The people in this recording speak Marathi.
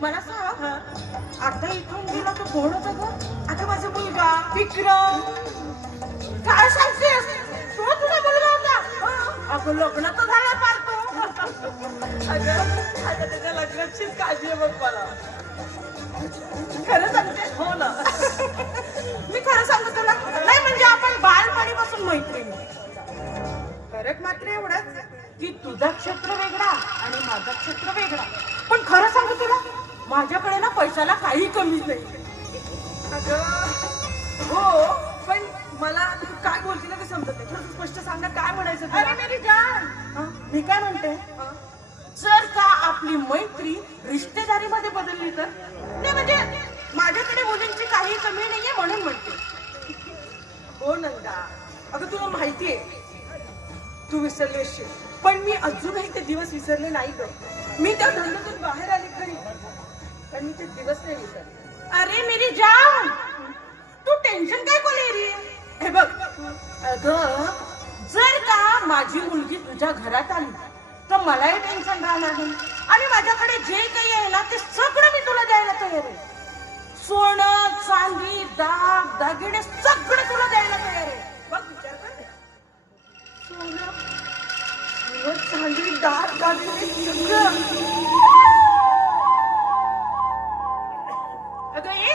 मला सांग आता इथून गेला तर कोण होतं ग? आता माझा मुलगा विक्रम. काय सांगतेस तो तुझा मुलगा होता? अगं लग्न तर झालं पार तो. अगं आता त्याच्या लग्नाचीच काळजी आहे बघ मला. खरं सांगते? हो ना. मी खरं सांगू तुला नाही म्हणजे आपण बालपणीपासून मैत्रीण. फरक मात्र एवढाच की तुझा क्षेत्र वेगळा आणि माझा क्षेत्र वेगळा. पण खरं सांगू तुला माझ्याकडे ना पैशाला काही कमी नाही. अगं हो पण मला तू काय बोलते ना ते समजत नाही. थोडं स्पष्ट सांग ना काय म्हणायचं तुला? अरे मेरी जान मी काय म्हणते जर का आपली मैत्री रिश्तेदारीमध्ये बदलली तर नाही म्हणजे माझ्याकडे मुलींची काही कमी नाहीये म्हणून म्हणते. हो नंदा अगं तुला माहितीये तू विसरली असशील पण मी अजूनही ते दिवस विसरले नाही ग. मी त्या धंद्यातून बाहेर आले खरी पण मी ते दिवस नाही विसरले. अरे मेरी जान तू टेन्शन काय कोणी रे? हे बघ अगं जर का माझी मुलगी तुझ्या घरात आली तर मलाही टेन्शन राहणार नाही आणि माझ्याकडे जे काही आहे ना ते सगळं मी तुला द्यायला तयार आहे. सोनं चांदी दाग दागिने सगळं तुला द्यायला तयार आहे. बघ विचार कर सोनं चांदी दाग दागिने सगळं. अगं ये